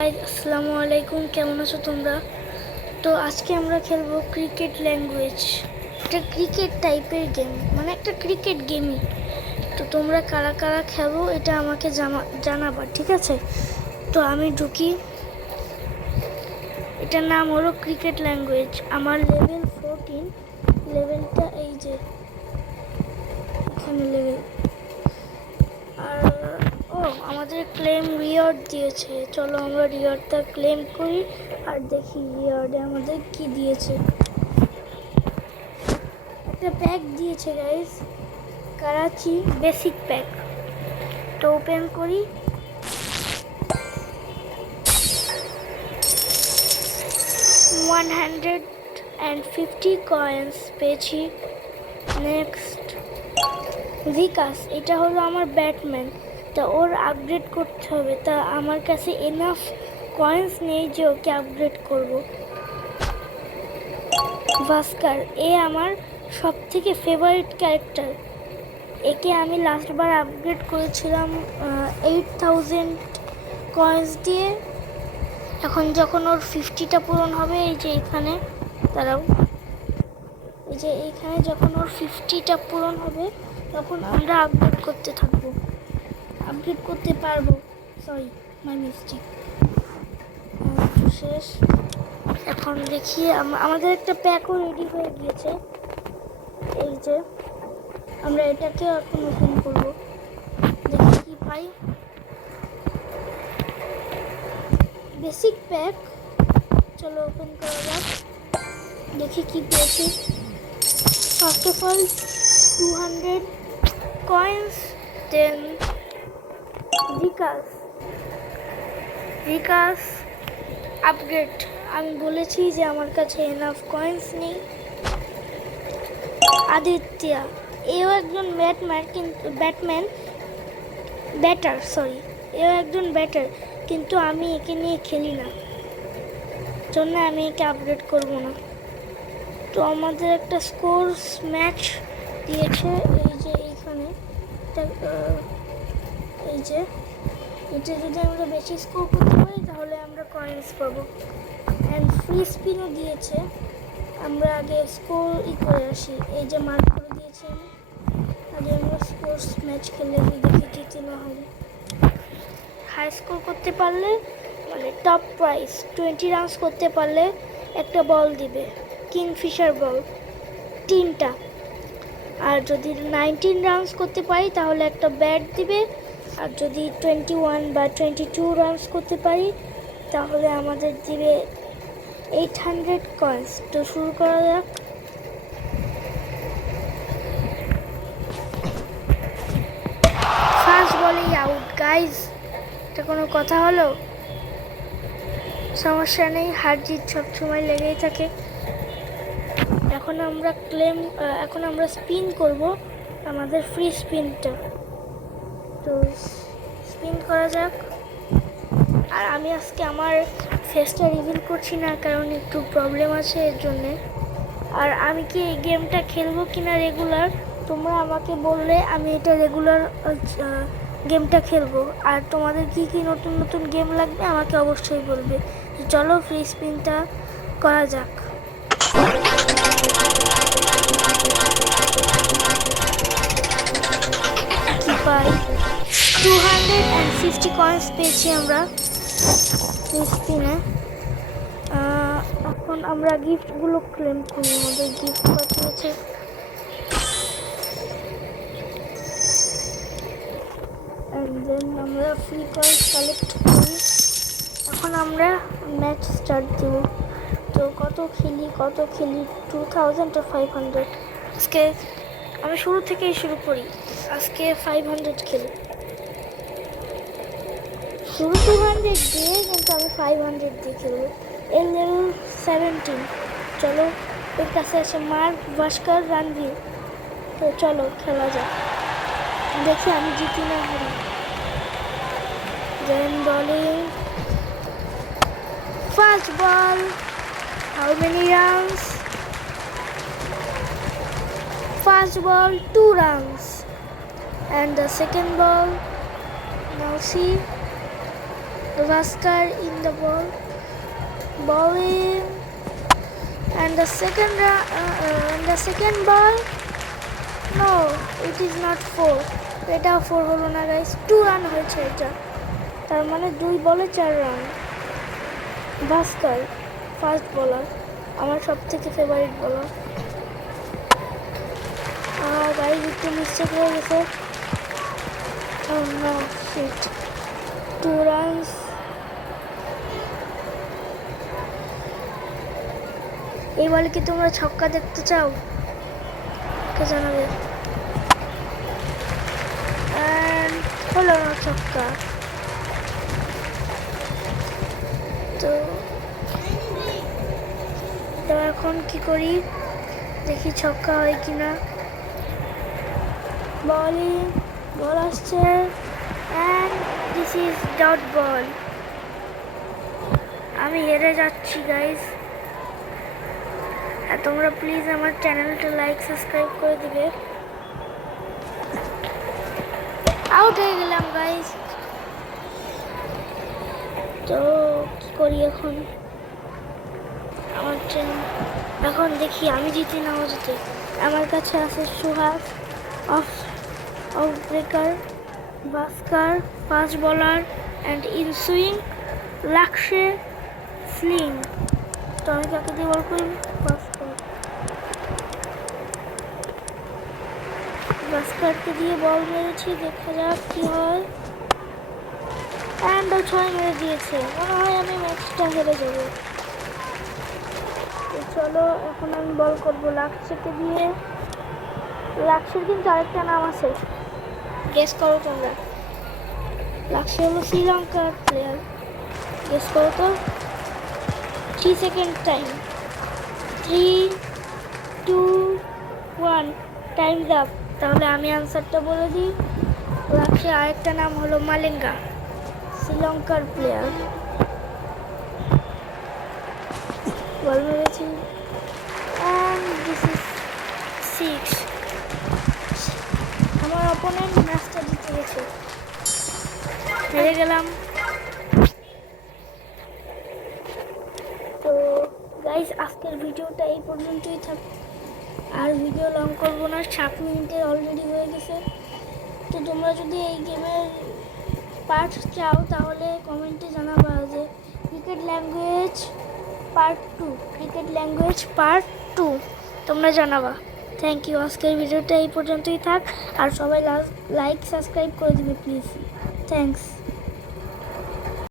আসসালামু আলাইকুম, কেমন আছো তোমরা? তো আজকে আমরা খেলবো ক্রিকেট ল্যাঙ্গুয়েজ। এটা ক্রিকেট টাইপের গেম, মানে একটা ক্রিকেট গেমই। তো তোমরা কারা কারা খেলো এটা আমাকে জানাবা, ঠিক আছে? তো আমি ঢুকি। এটার নাম হলো ক্রিকেট ল্যাঙ্গুয়েজ। আমার লেভেল 14। লেভেলটা এই যে এখানে লেভেল। আর আমাদের ক্লেম রিওয়ার্ড দিয়েছে। চলো আমরা রিওয়ার্ডটা ক্লেম করি আর দেখি রিওয়ার্ডে আমাদের কি দিয়েছে। একটা প্যাক দিয়েছে গাইস, করাচি বেসিক প্যাক। তো ওপেন করি। $150 কয়েন্স পেয়েছি। নেক্সট ভিকাস, এটা হলো আমার ব্যাটম্যান। তা ওর আপগ্রেড করতে হবে, তা আমার কাছে এনাফ কয়েন্স নেই যে ওকে আপগ্রেড করব। ভাস্কার, এ আমার সব থেকে ফেভারিট ক্যারেক্টার। একে আমি লাস্টবার আপগ্রেড করেছিলাম 8000 কয়েন্স দিয়ে। এখন যখন ওর 50টা পূরণ হবে, এই যে এখানে দাঁড়াও, এই যে এইখানে যখন ওর 50টা পূরণ হবে তখন আমরা আপগ্রেড করতে থাকবো, আপগ্রেড করতে পারবো। Sorry, my mistake. শেষ। এখন দেখি আমাদের একটা প্যাকও রেডি হয়ে গিয়েছে। এই যে আমরা এটাকে এখন ওপেন করবো, দেখি কি পাই। বেসিক প্যাক, চলো ওপেন করা যাক, দেখি কি পেয়েছি। First of all 200 coins, then Vikas upgrade. আমি বলেছি যে আমার কাছে এনাফ কয়েন্স নেই। আদিত্যা, এও একজন এও একজন ব্যাটার, কিন্তু আমি একে নিয়ে খেলি না, জন্য আমি একে আপগ্রেড করব না। তো আমাদের একটা স্কোরস ম্যাচ দিয়েছে, এই যে এইখানে এই যে এটা যদি আমরা বেশি স্কোর করতে পারি তাহলে আমরা কয়েন্স পাবো। অ্যান্ড ফ্রি স্পিনও দিয়েছে। আমরা আগে স্কোর করে আসি, এই যে মার্ক করে দিয়েছি আমি। আগে আমরা স্পোর্টস ম্যাচ খেলে দেখি জিতে না হবে। হাই স্কোর করতে পারলে, মানে টপ প্রাইস 20 রানস করতে পারলে একটা বল দিবে, কিংফিশার বল 3টা। আর যদি 19 রানস করতে পারি তাহলে একটা ব্যাট দিবে। আর যদি 21 বা 22 রানস করতে পারি তাহলে আমাদের দিবে 800 কয়েন্স। তো শুরু করা যাক। ফার্স্ট বলেই আউট গাইজ, এটা কোনো কথা হলো? সমস্যা নেই, হার জিত সবসময় লেগেই থাকে। এখন আমরা স্পিন করব আমাদের ফ্রি স্পিনটা। তো স্পিন করা যাক। আর আমি আজকে আমার ফেসটা রিভিল করছি না, কারণ একটু প্রবলেম আছে এর জন্যে। আর আমি কি এই গেমটা খেলবো কিনা রেগুলার, তোমরা আমাকে বললে আমি এটা রেগুলার গেমটা খেলবো। আর তোমাদের কি কি নতুন নতুন গেম লাগবে আমাকে অবশ্যই বলবে। চলো ফ্রি স্পিনটা করা যাক। কি পাই? 250 কয়েন্স পেয়েছি আমরা ফ্রি স্পিনে। এখন আমরা গিফটগুলো ক্লেম করি। আমাদের গিফট পাঠিয়েছে, দেন আমরা ফ্রি কয়েন্স কালেক্ট করি। এখন আমরা ম্যাচ স্টার্ট দেব। তো কত খেলি 2000 আর 500। আজকে আমি শুরু থেকেই শুরু করি, আজকে 500 খেলি। শুরু 200 দিয়ে, কিন্তু আমি 500 দিয়ে খেলবো। এর লেভেল 17। চলো, এর কাছে আছে মার্ক, ভাস্কর, রণবীর। তো চলো খেলা যাক, দেখি আমি জিতি না হারি। Then bowling, first ball, how many runs? First ball 2 runs, and the second ball, now see, Vaskar in the ball. Bowling. And the second ball. No, it is not 4. এটাও 4 হলো না গাইস, 2 রান হয়েছে এটা। তার মানে 2 বলে 4 run. ভাস্কর first bowler, আমার সবথেকে ফেভারিট বোলার। গাইস একটু মিস্টেক হয়ে গেছে। Oh no, shit. 2 runs. এই বলে কি তোমরা ছক্কা দেখতে চাও? কে জানাবে? হলো না ছক্কা। তো এখন কি করি, দেখি ছক্কা হয় কিনা। বল আসছে and this is dot ball. আমি হেরে যাচ্ছি গাইস। আর তোমরা প্লিজ আমার চ্যানেলটা লাইক সাবস্ক্রাইব করে দিবে। আউট হয়ে গেলাম গাইস। তো কি করি এখন? এখন দেখি আমি জিতি না জিতে। আমার কাছে আছে Suhas off breaker, Bhaskar fast bowler and in swing, লাক্সে স্লিং। তো আমি কাকে দিয়ে বল করি? ভাস্করকে দিয়ে বল মেরেছি, দেখা যাক কি হয়। অ্যান্ড 6 মেরে দিয়েছে। মনে হয় আমি ম্যাচটা হেরে যাবো। চলো এখন আমি বল করবো লাক্সেকে দিয়ে। লাক্সের কিন্তু আরেকটা নাম আছে, গেস করো তোমরা। লাক্সে হলো শ্রীলঙ্কার প্লেয়ার। গেস করো তো। 3 সেকেন্ড টাইম। 3, 2, 1 Times up. তাহলে আমি আনসারটা বলে দিই। লাক্সের আরেকটা নাম হলো মালিঙ্গা, শ্রীলঙ্কার প্লেয়ার। বল মেরেছি and this is 6. আমার অপোনেন্ট ম্যাচটা জিতে গেছে, হেরে গেলাম। তো গাইস আজকের ভিডিওটা এই পর্যন্তই থাক, আর ভিডিও লং করবো না, 7 মিনিটের অলরেডি হয়ে গেছে। তো তোমরা যদি এই গেমের পার্ট চাও তাহলে কমেন্টে জানাবা যে ক্রিকেট ল্যাঙ্গুয়েজ পার্ট 2 তোমরা জানাবা। Thank you. আজকের ভিডিওটা এই পর্যন্তই থাক, আর সবাই লাইক সাবস্ক্রাইব করে দিবে প্লিজ। থ্যাংকস।